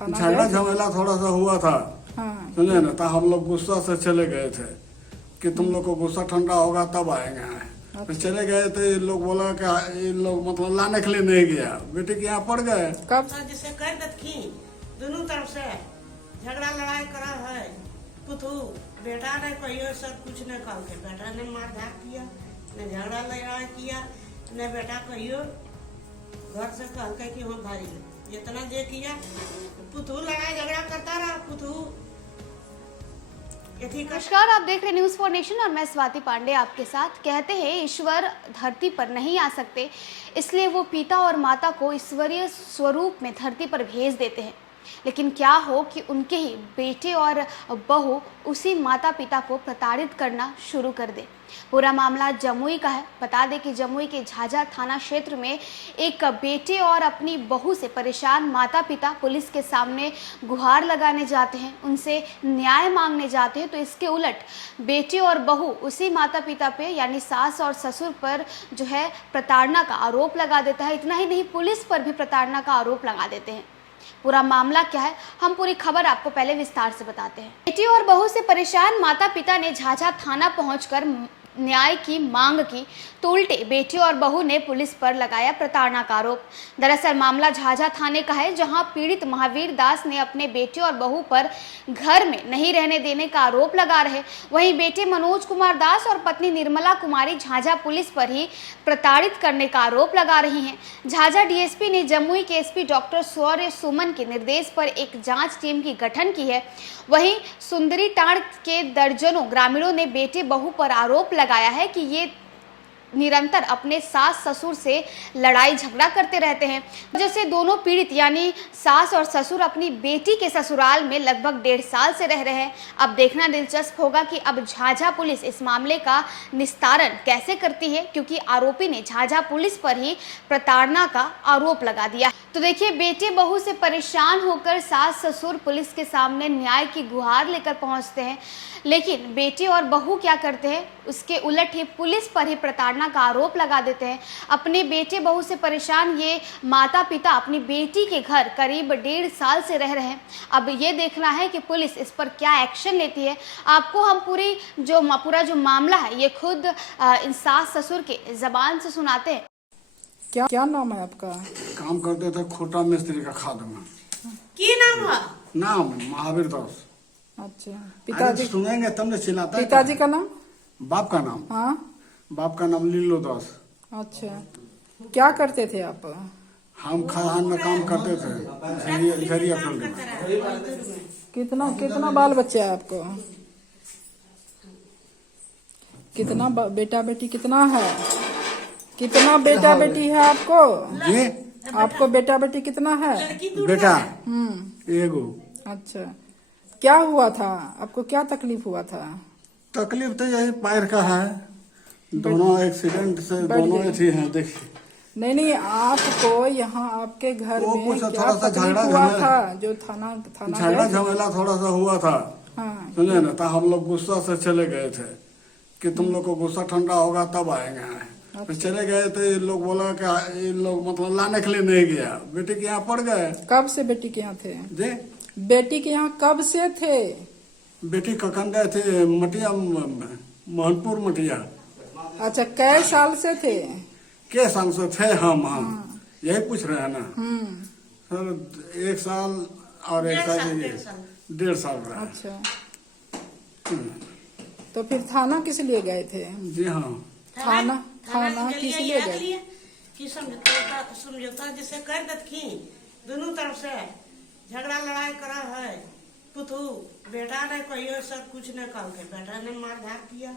थाना झगड़ा गए? झमेला थोड़ा सा हुआ था, हाँ। समझे ना। तो हम लोग गुस्सा से चले गए थे कि तुम लोग को गुस्सा ठंडा होगा तब आएंगे। तो चले गए थे, लोग बोला कि ये लोग मतलब लाने के लिए नहीं गया, बेटे के यहाँ पड़ गए। कब? जैसे कर दतखी दोनों तरफ से झगड़ा लड़ाई करा है। पुतू बेटा ने कहियो सब कुछ न कह के बेटा ने मार धार किया, न झगड़ा लड़ाई किया, न बेटा कहियो घर से कह के कि हम भारी जितना जे किया। पुतू लड़ाई झगड़ा करता रहा। पुतू नमस्कार, आप देख रहे न्यूज़ फॉर नेशन और मैं स्वाति पांडे आपके साथ। कहते हैं ईश्वर धरती पर नहीं आ सकते, इसलिए वो पिता और माता को ईश्वरीय स्वरूप में धरती पर भेज देते हैं। लेकिन क्या हो कि उनके ही बेटे और बहू उसी माता पिता को प्रताड़ित करना शुरू कर दे। पूरा मामला जमुई का है। बता दें कि जमुई के झाझा थाना क्षेत्र में एक बेटे और अपनी बहू से परेशान माता पिता पुलिस के सामने गुहार लगाने जाते हैं, उनसे न्याय मांगने जाते हैं। तो इसके उलट बेटे और बहू उसी माता पिता पे यानी सास और ससुर पर जो है प्रताड़ना का आरोप लगा देता है। इतना ही नहीं, पुलिस पर भी प्रताड़ना का आरोप लगा देते हैं। पूरा मामला क्या है, हम पूरी खबर आपको पहले विस्तार से बताते हैं। बेटी और बहू से परेशान माता पिता ने झाझा थाना पहुंचकर न्याय की मांग की, तो उल्टे बेटे और बहू ने पुलिस पर लगाया प्रताड़ना का आरोप। दरअसल मामला झाझा थाने का है, जहां पीड़ित महावीर दास ने अपने बेटे और बहू पर घर में नहीं रहने देने का आरोप लगा रहे। वहीं बेटे मनोज कुमार दास और पत्नी निर्मला कुमारी झाझा पुलिस पर ही प्रताड़ित करने का आरोप लगा रही हैं। झाझा डीएसपी ने जमुई के एसपी डॉक्टर सौर्य सुमन के निर्देश पर एक जांच टीम की गठन की है। वहीं सुंदरी टांड के दर्जनों ग्रामीणों ने बेटे बहू पर आरोप लगाया है कि ये निरंतर अपने सास ससुर से लड़ाई झगड़ा करते रहते हैं, जैसे दोनों पीड़ित यानी सास और ससुर अपनी बेटी के ससुराल में लगभग 1.5 साल से रह रहे हैं। अब देखना दिलचस्प होगा कि अब झाझा पुलिस इस मामले का निस्तारण कैसे करती है, क्योंकि आरोपी ने झाझा पुलिस पर ही प्रताड़ना का आरोप लगा दिया। तो देखिए, बेटे बहू से परेशान होकर सास ससुर पुलिस के सामने न्याय की गुहार लेकर पहुंचते हैं, लेकिन बेटे और बहू क्या करते हैं, उसके उलट ही पुलिस पर ही प्रताड़ना का आरोप लगा देते हैं। अपने बेटे बहू से परेशान ये माता पिता अपनी बेटी के घर करीब 1.5 साल से रह रहे हैं। अब ये देखना है कि पुलिस इस पर क्या एक्शन लेती है। आपको हम पूरा जो मामला है ये खुद इन सास ससुर के जबान से सुनाते हैं। क्या नाम है आपका? काम करते थे खोटा मिस्त्री का खाद में। की नाम है? नाम महावीर दास। अच्छा, अरे पिताजी? सुनेंगे तब ने चिल्लाता है। पिताजी का नाम? बाप का नाम? हाँ। बाप का नाम लीलो दास। अच्छा, क्या करते थे आप? हम खदान में काम करते थे, झरिया फील्ड में। कितना बाल बच्चा है आपको? कितना बेटा बेटी कितना है? कितना बेटा बेटी है आपको? जी, आपको बेटा बेटी कितना है? बेटा एगो। अच्छा, क्या हुआ था आपको? क्या तकलीफ हुआ था? तकलीफ तो यही पैर का है, दोनों एक्सीडेंट से दोनों ऐसी हैं। देखिए, नहीं, आपको यहाँ आपके घर वो में कुछ क्या थोड़ा सा तकलीफ झगड़ा हुआ झमेला था जो थाना झगड़ा गए? झमेला थोड़ा सा हुआ था, हाँ। समझे ना। तो हम लोग गुस्सा से चले गए थे कि तुम लोग को गुस्सा ठंडा होगा तब आएंगे। तो चले गए थे, लोग बोला कि ये लोग मतलब लाने के लिए नहीं गया, बेटे के यहाँ पड़ गए। कब से बेटी के यहाँ थे? जी, बेटी के यहाँ कब से थे? बेटी कखन गए थे? मटिया, मोहनपुर मटिया। अच्छा, कै साल से थे? के साल से थे हम? यही पूछ रहे हैं ना सर। 1 साल और 1 साल 1.5 साल रहा। अच्छा, तो फिर थाना किस लिए गए थे? जी हाँ, थाना किस लिए गए? कि समझौता जैसे कर दतखी दोनों तरफ से झगड़ा लड़ाई करा है। पुतू बेटा ने कहियो सब कुछ न कह के बेटा ने मार धार किया,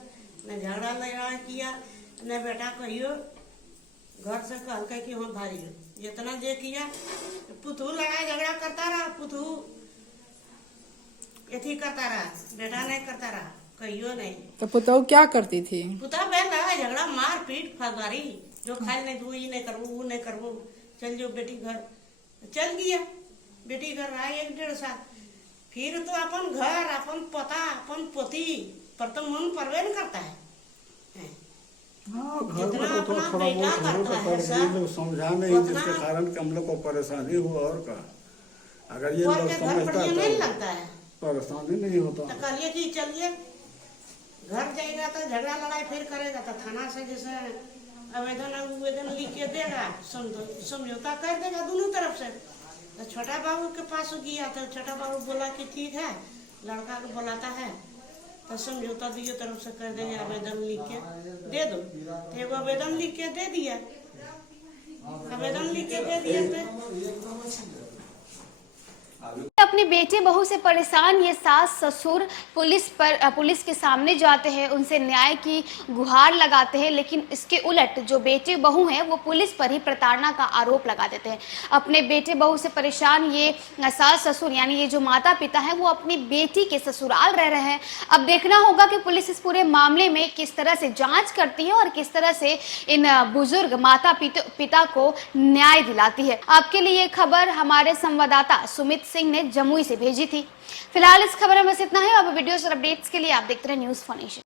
न झगड़ा लड़ाई किया, न बेटा कहियो घर से कह के कि हम भारी जितना जे किया। पुतू लड़ाई झगड़ा करता रहा। पुतू यही करता रहा, बेटा नहीं करता रहा, कहियो नहीं। तो पुतौ क्या करती थी? पुता बहन लड़ाई झगड़ा मार पीट फगारी, जो खाए नहीं दू, ये नहीं करबू, वो नहीं करबू, चल जो बेटी घर। चल गया बेटी घर रहा 1.5 साल। फिर तो अपन घर, अपन पता, अपन पोती पर तो मन परवे न करता है। हाँ, घर जितना में तो अपना थोड़ा बेटा बहुत करता है लोग सब, समझा नहीं, जिसके कारण कि हम लोग को परेशानी हुआ और का। अगर ये लोग घर पर समझता ये नहीं तो लगता है। परेशानी नहीं होता। तो कहिए कि चलिए घर जाएगा तो झगड़ा लड़ाई फिर करेगा तो थाना से जैसे आवेदन लिख के देगा, समझौता कर देगा दोनों तरफ से। तो छोटा बाबू के पास गया तो छोटा बाबू बोला कि ठीक है, लड़का को बुलाता है तो समझौता दिए तरफ से कर देंगे, आवेदन लिख के दे दो। तो एगो आवेदन लिख के दे दिया, आवेदन लिख के दे दिया। अपने बेटे बहू से परेशान ये सास ससुर पुलिस के सामने जाते हैं, उनसे न्याय की गुहार लगाते हैं, लेकिन इसके उलट जो बेटे बहू हैं वो पुलिस पर ही प्रताड़ना का आरोप लगा देते हैं। अपने बेटे बहू से परेशान ये सास ससुर यानी ये जो माता पिता हैं वो अपनी बेटी के ससुराल रह रहे हैं। अब देखना होगा कि पुलिस इस पूरे मामले में किस तरह से जांच करती है और किस तरह से इन बुजुर्ग माता पिता को न्याय दिलाती है। आपके लिए खबर हमारे संवाददाता सुमित सिंह ने जमुई से भेजी थी। फिलहाल इस खबर में बस इतना है। अब वीडियोस और अपडेट्स के लिए आप देखते रहे न्यूज़4नेशन।